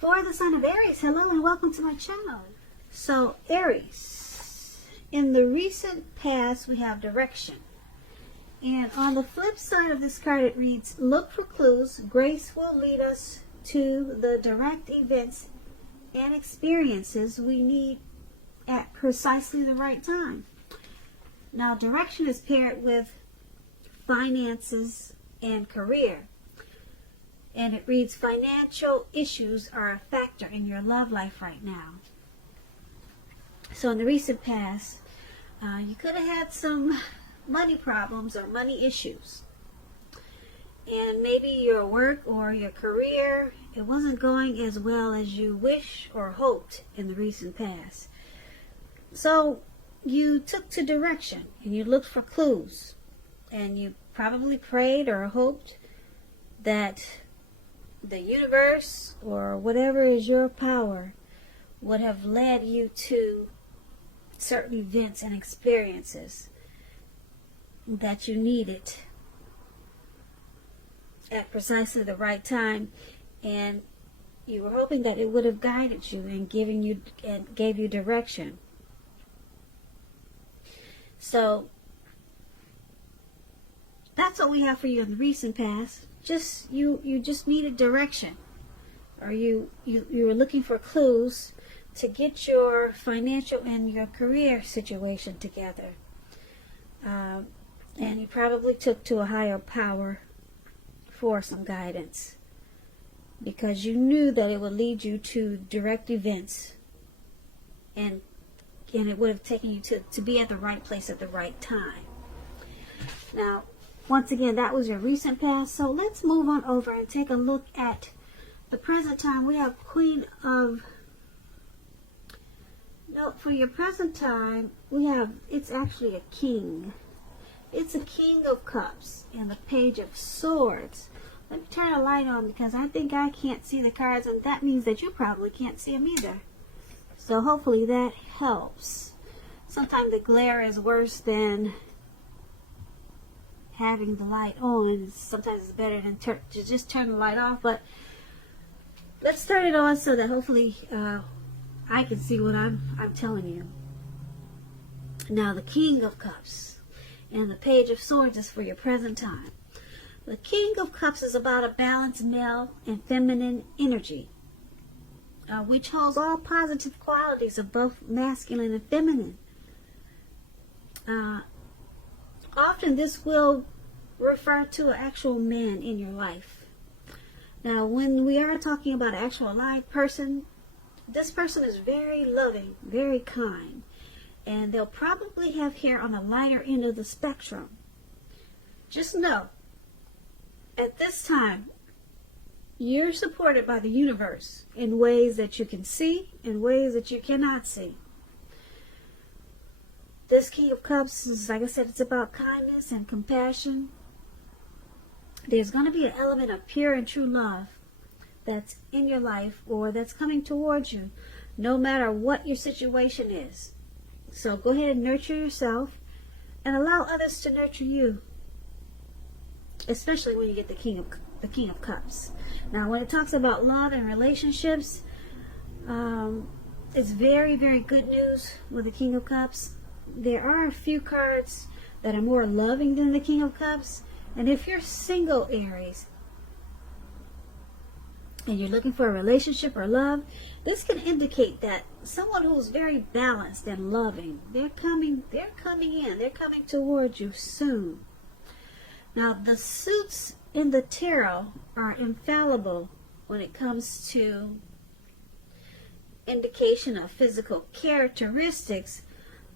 For the sign of Aries, hello and welcome to my channel. So Aries, in the recent past we have direction. And on the flip side of this card it reads, look for clues, grace will lead us to the direct events and experiences we need at precisely the right time. Now direction is paired with finances and career. And it reads, financial issues are a factor in your love life right now. So in the recent past, you could have had some money problems or money issues. And maybe your work or your career, it wasn't going as well as you wish or hoped in the recent past. So you took to direction and you looked for clues. And you probably prayed or hoped that the universe or whatever is your power would have led you to certain events and experiences that you needed at precisely the right time, and you were hoping that it would have guided you and gave you direction. So that's what we have for you in the recent past. You just needed direction, or you were looking for clues to get your financial and your career situation together, and you probably took to a higher power for some guidance because you knew that it would lead you to direct events, and it would have taken you to be at the right place at the right time. Now, once again, that was your recent past. So let's move on over and take a look at the present time. We have Queen of... No, for your present time, we have... It's actually a king. It's a King of Cups and the Page of Swords. Let me turn a light on because I think I can't see the cards, and that means that you probably can't see them either. So hopefully that helps. Sometimes the glare is worse than having the light on. Sometimes it's better than to just turn the light off, but let's turn it on so that hopefully I can see what I'm telling you. Now the King of Cups and the Page of Swords is for your present time. The King of Cups is about a balanced male and feminine energy, which holds all positive qualities of both masculine and feminine. Often this will refer to an actual man in your life. Now, when we are talking about an actual live person, this person is very loving, very kind, and they'll probably have hair on the lighter end of the spectrum. Just know, at this time, you're supported by the universe in ways that you can see and ways that you cannot see. This King of Cups is, like I said, it's about kindness and compassion. There's going to be an element of pure and true love that's in your life or that's coming towards you, no matter what your situation is. So go ahead and nurture yourself and allow others to nurture you, especially when you get the King of Cups. Now, when it talks about love and relationships, it's very, very good news with the King of Cups. There are a few cards that are more loving than the King of Cups. And if you're single, Aries, and you're looking for a relationship or love, this can indicate that someone who's very balanced and loving, they're coming in, they're coming towards you soon. Now, the suits in the tarot are infallible when it comes to indication of physical characteristics,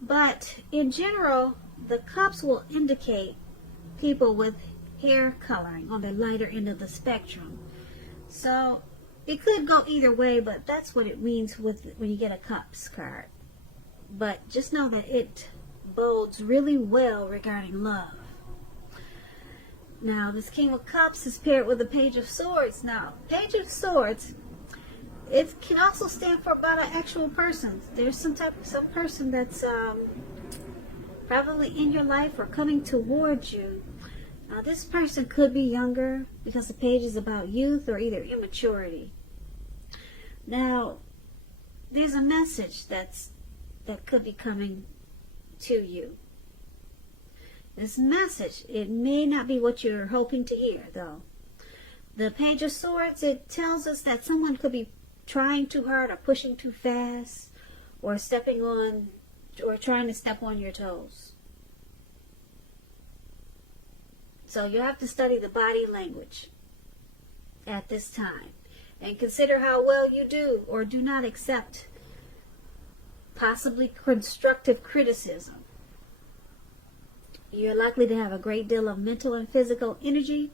but in general, the cups will indicate people with hair coloring on the lighter end of the spectrum. So it could go either way, but that's what it means when you get a cups card. But just know that it bodes really well regarding love. Now, this King of Cups is paired with the Page of Swords. Now, Page of Swords, it can also stand for about an actual person. There's some person that's probably in your life or coming towards you. Now, this person could be younger because the page is about youth or either immaturity. Now, there's a message that could be coming to you. This message, it may not be what you're hoping to hear, though. The Page of Swords, it tells us that someone could be trying too hard or pushing too fast or stepping on or trying to step on your toes. So you have to study the body language at this time and consider how well you do or do not accept possibly constructive criticism. You're likely to have a great deal of mental and physical energy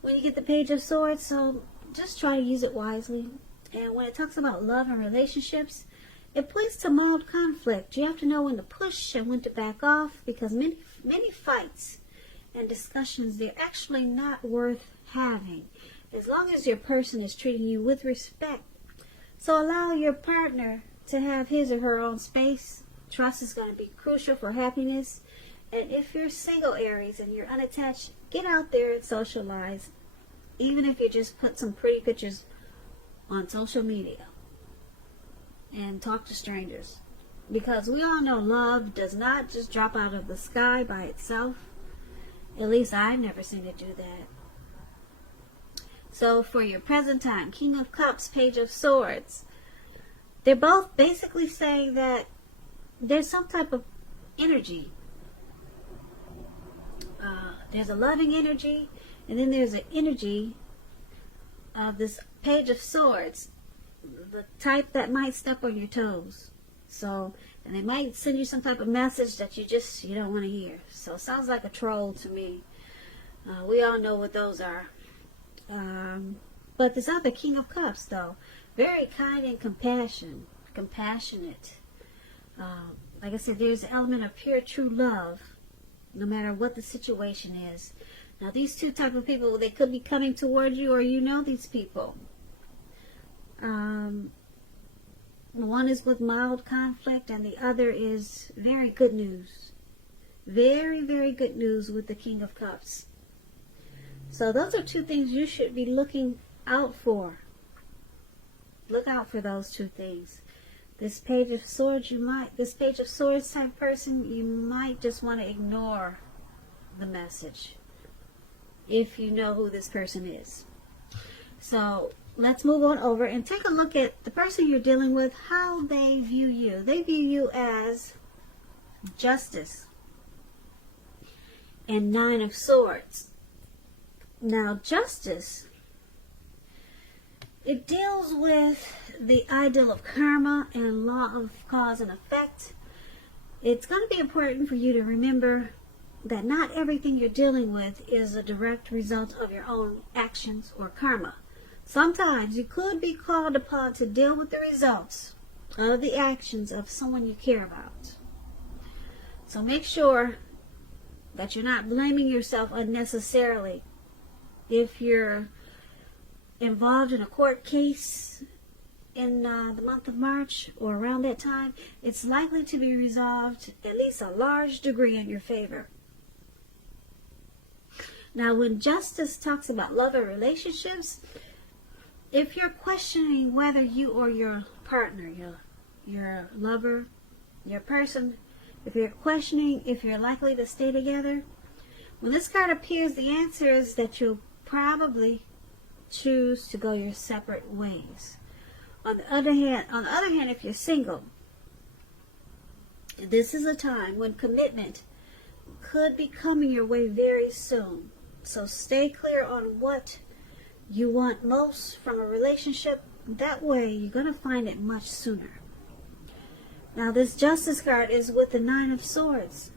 when you get the Page of Swords, so just try to use it wisely. And when it talks about love and relationships, it points to mild conflict. You have to know when to push and when to back off, because many fights and discussions, they're actually not worth having as long as your person is treating you with respect. So allow your partner to have his or her own space. Trust is going to be crucial for happiness. And if you're single, Aries, and you're unattached, get out there and socialize, even if you just put some pretty pictures on social media and talk to strangers. Because we all know love does not just drop out of the sky by itself. At least I've never seen it do that. So for your present time, King of Cups, Page of Swords, they're both basically saying that there's some type of energy. There's a loving energy, and then there's an energy of this Page of Swords, the type that might step on your toes. So, and they might send you some type of message that you don't want to hear. So it sounds like a troll to me. We all know what those are. But this other King of Cups, though, very kind and compassionate. Like I said, there's an element of pure, true love, no matter what the situation is. Now, these two type of people, they could be coming toward you, or you know these people. One is with mild conflict, and the other is very good news. Very, very good news with the King of Cups. So those are two things you should be looking out for. Look out for those two things. This Page of Swords, this Page of Swords type person, you might just want to ignore the message if you know who this person is. So let's move on over and take a look at the person you're dealing with, how they view you. They view you as Justice and Nine of Swords. Now, Justice, it deals with the ideal of karma and law of cause and effect. It's going to be important for you to remember that not everything you're dealing with is a direct result of your own actions or karma. Sometimes you could be called upon to deal with the results of the actions of someone you care about. So make sure that you're not blaming yourself unnecessarily. If you're involved in a court case in the month of March or around that time, it's likely to be resolved at least a large degree in your favor. Now, when Justice talks about love and relationships, if you're questioning whether you or your partner, your lover, your person, if you're questioning if you're likely to stay together, when this card appears, the answer is that you'll probably choose to go your separate ways. On the other hand, if you're single, this is a time when commitment could be coming your way very soon. So stay clear on what you want most from a relationship. That way you're going to find it much sooner. Now, this Justice card is with the Nine of Swords.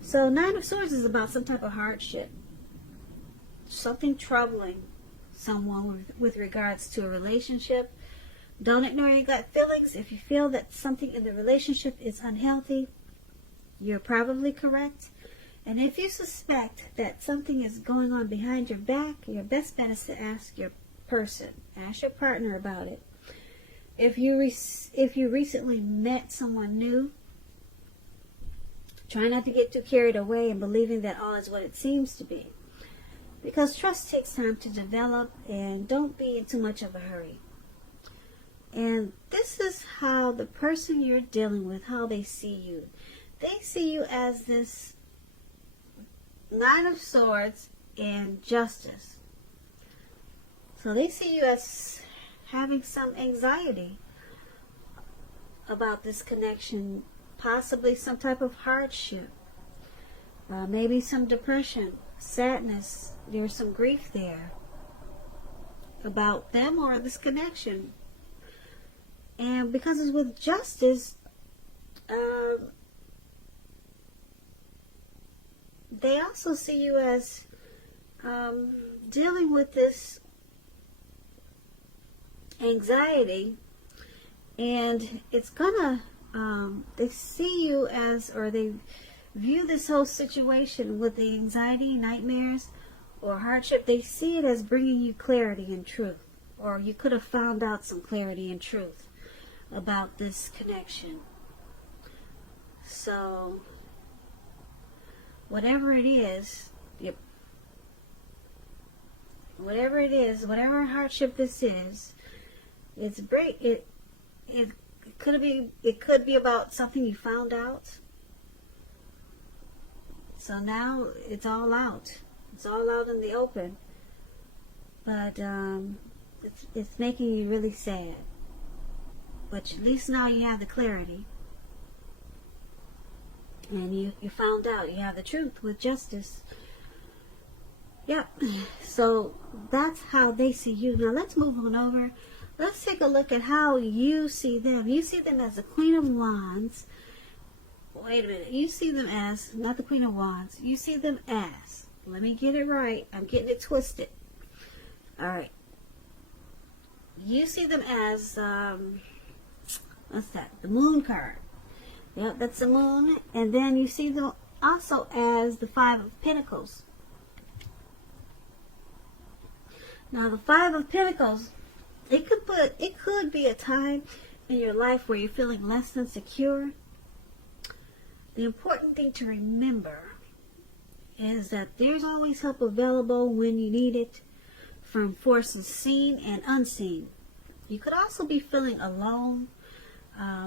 So Nine of Swords is about some type of hardship, something troubling someone with regards to a relationship. Don't ignore your gut feelings. If you feel that something in the relationship is unhealthy, you're probably correct. And if you suspect that something is going on behind your back, your best bet is to ask your person, ask your partner about it. If you recently met someone new, try not to get too carried away and believing that all is what it seems to be. Because trust takes time to develop, and don't be in too much of a hurry. And this is how the person you're dealing with, how they see you. They see you as this Nine of Swords and Justice. So they see you as having some anxiety about this connection, possibly some type of hardship, maybe some depression, sadness. There's some grief there about them or this connection. And because it's with Justice, they also see you as dealing with this anxiety, and it's gonna they see you as, or they view this whole situation with the anxiety, nightmares, or hardship. They see it as bringing you clarity and truth, or you could have found out some clarity and truth about this connection. So whatever it is, whatever hardship this is, it's break. It could be about something you found out. So now it's all out. It's all out in the open. But it's making you really sad. But at least now you have the clarity. And you found out. You have the truth with Justice. Yep. So that's how they see you. Now let's move on over. Let's take a look at how you see them. You see them as the Queen of Wands. Wait a minute. You see them as, not the Queen of Wands. You see them as, let me get it right. I'm getting it twisted. Alright. You see them as, what's that? The Moon card. Yep, that's the Moon. And then you see them also as the Five of Pentacles. Now the Five of Pentacles, it could be a time in your life where you're feeling less than secure. The important thing to remember is that there's always help available when you need it, from forces seen and unseen. You could also be feeling alone,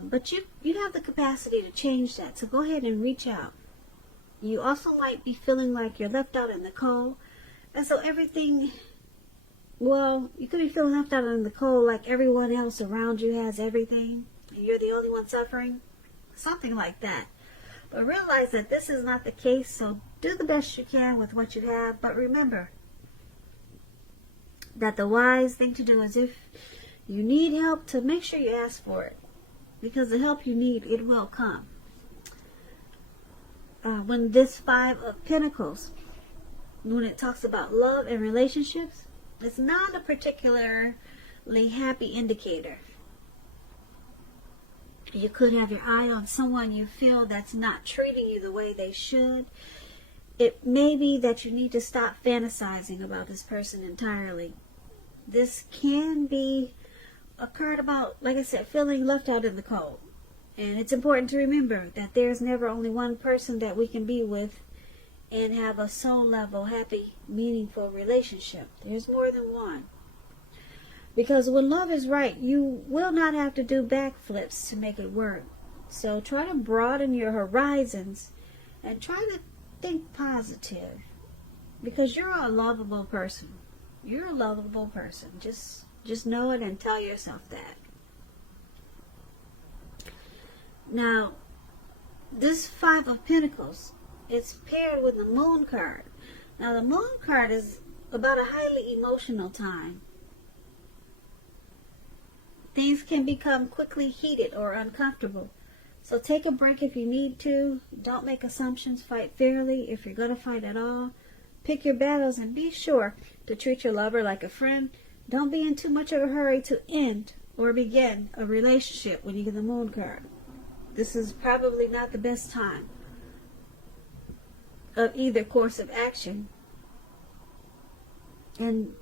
but you have the capacity to change that, so go ahead and reach out. You also might be feeling like you're left out in the cold, and so everything, well, you could be feeling left out in the cold like everyone else around you has everything, and you're the only one suffering, something like that. But realize that this is not the case, so do the best you can with what you have. But remember that the wise thing to do is, if you need help, to make sure you ask for it. Because the help you need, it will come. When this Five of Pentacles, when it talks about love and relationships, it's not a particularly happy indicator. You could have your eye on someone you feel that's not treating you the way they should. It may be that you need to stop fantasizing about this person entirely. This can be a card about, like I said, feeling left out in the cold. And it's important to remember that there's never only one person that we can be with and have a soul level, happy, meaningful relationship. There's more than one. Because when love is right, you will not have to do backflips to make it work. So try to broaden your horizons and try to think positive. Because you're a lovable person. You're a lovable person. Just know it and tell yourself that. Now, this Five of Pentacles, it's paired with the Moon card. Now, the Moon card is about a highly emotional time. Things can become quickly heated or uncomfortable. So take a break if you need to. Don't make assumptions. Fight fairly if you're going to fight at all. Pick your battles and be sure to treat your lover like a friend. Don't be in too much of a hurry to end or begin a relationship when you get the Moon card. This is probably not the best time of either course of action. And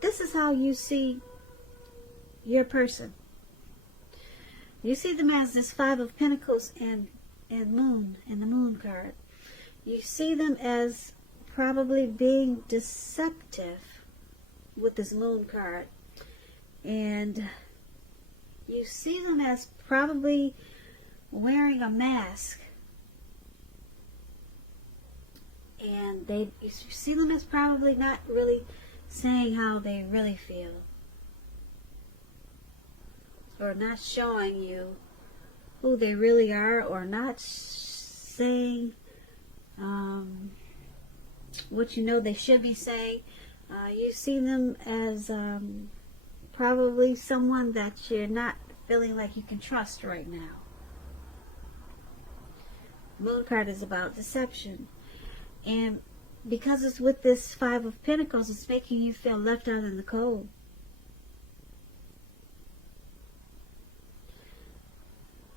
this is how you see your person. You see them as this Five of Pentacles and Moon, and the Moon card. You see them as probably being deceptive with this moon card. And you see them as probably wearing a mask. And you see them as probably not really saying how they really feel. Or not showing you who they really are, or not saying what you know they should be saying. You see them as probably someone that you're not feeling like you can trust right now. Moon card is about deception. And because it's with this Five of Pentacles, it's making you feel left out in the cold.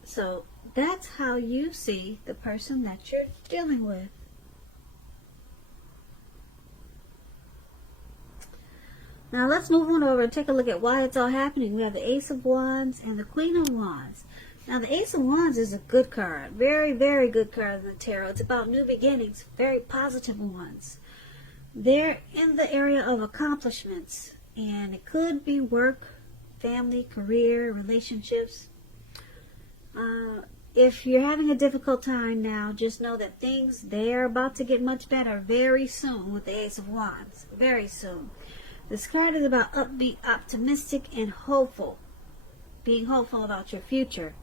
So that's how you see the person that you're dealing with. Now let's move on over and take a look at why it's all happening. We have the Ace of Wands and the Queen of Wands. Now the Ace of Wands is a good card. Very, very good card in the tarot. It's about new beginnings. Very positive ones. They're in the area of accomplishments. And it could be work, family, career, relationships. If you're having a difficult time now, just know that they're about to get much better very soon with the Ace of Wands. Very soon. This card is about upbeat, optimistic, and hopeful. Being hopeful about your future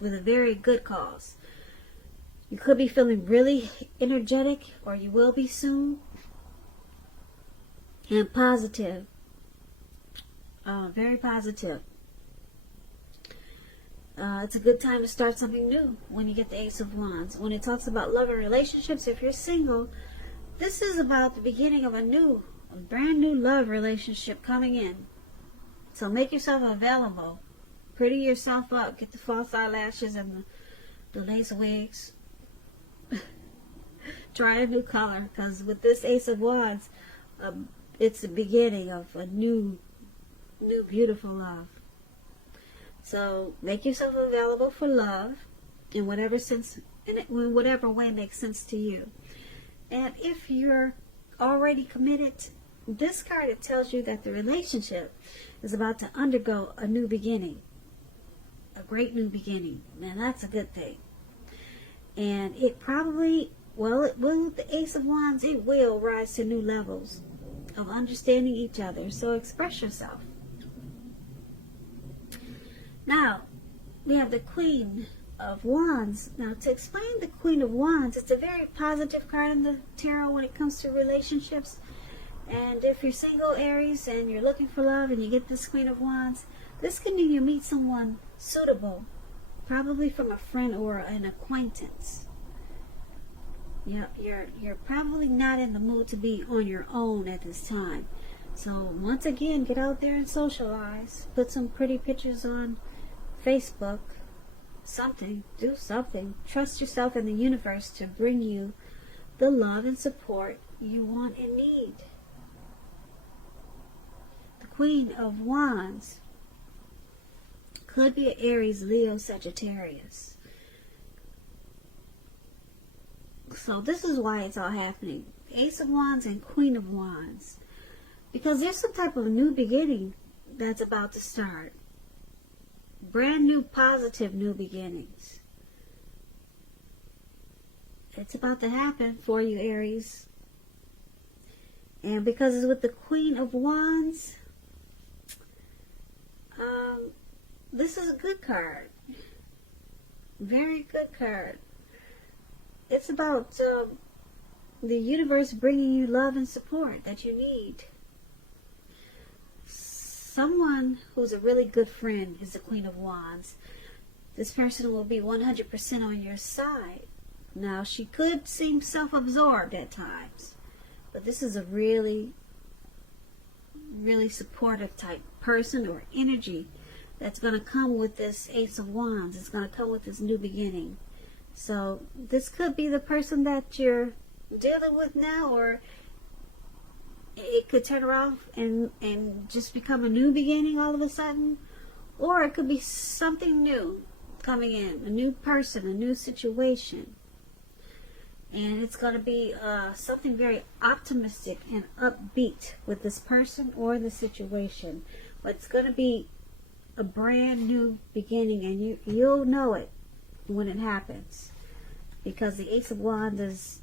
with a very good cause. You could be feeling really energetic, or you will be soon. And positive. Very positive. It's a good time to start something new when you get the Ace of Wands. When it talks about love and relationships, if you're single, this is about the beginning of a brand new love relationship coming in. So make yourself available. Pretty yourself up. Get the false eyelashes and the lace wigs. Try a new color, because with this Ace of Wands, it's the beginning of a new beautiful love. So make yourself available for love in whatever way makes sense to you. And if you're already committed, this card, it tells you that the relationship is about to undergo a new beginning. A great new beginning. Man, that's a good thing. And it probably, with the Ace of Wands, it will rise to new levels of understanding each other. So express yourself. Now, we have the Queen of Wands. Now, to explain the Queen of Wands, it's a very positive card in the tarot when it comes to relationships. And if you're single, Aries, and you're looking for love and you get this Queen of Wands, this can mean you meet someone suitable, probably from a friend or an acquaintance. You're probably not in the mood to be on your own at this time. So once again, get out there and socialize. Put some pretty pictures on Facebook. Do something. Trust yourself and the universe to bring you the love and support you want and need. The Queen of Wands could be an Aries, Leo, Sagittarius. So this is why it's all happening. Ace of Wands and Queen of Wands. Because there's some type of new beginning that's about to start. Brand new, positive new beginnings. It's about to happen for you, Aries. And because it's with the Queen of Wands, this is a good card. Very good card. It's about the universe bringing you love and support that you need. Someone who's a really good friend is the Queen of Wands. This person will be 100% on your side. Now, she could seem self-absorbed at times, but this is a really, really supportive type person or energy that's going to come with this Ace of Wands. It's going to come with this new beginning. So this could be the person that you're dealing with now, or it could turn around and just become a new beginning all of a sudden. Or it could be something new coming in, a new person, a new situation. And it's going to be something very optimistic and upbeat with this person or the situation. But it's going to be a brand new beginning, and you'll know it when it happens. Because the Ace of Wands is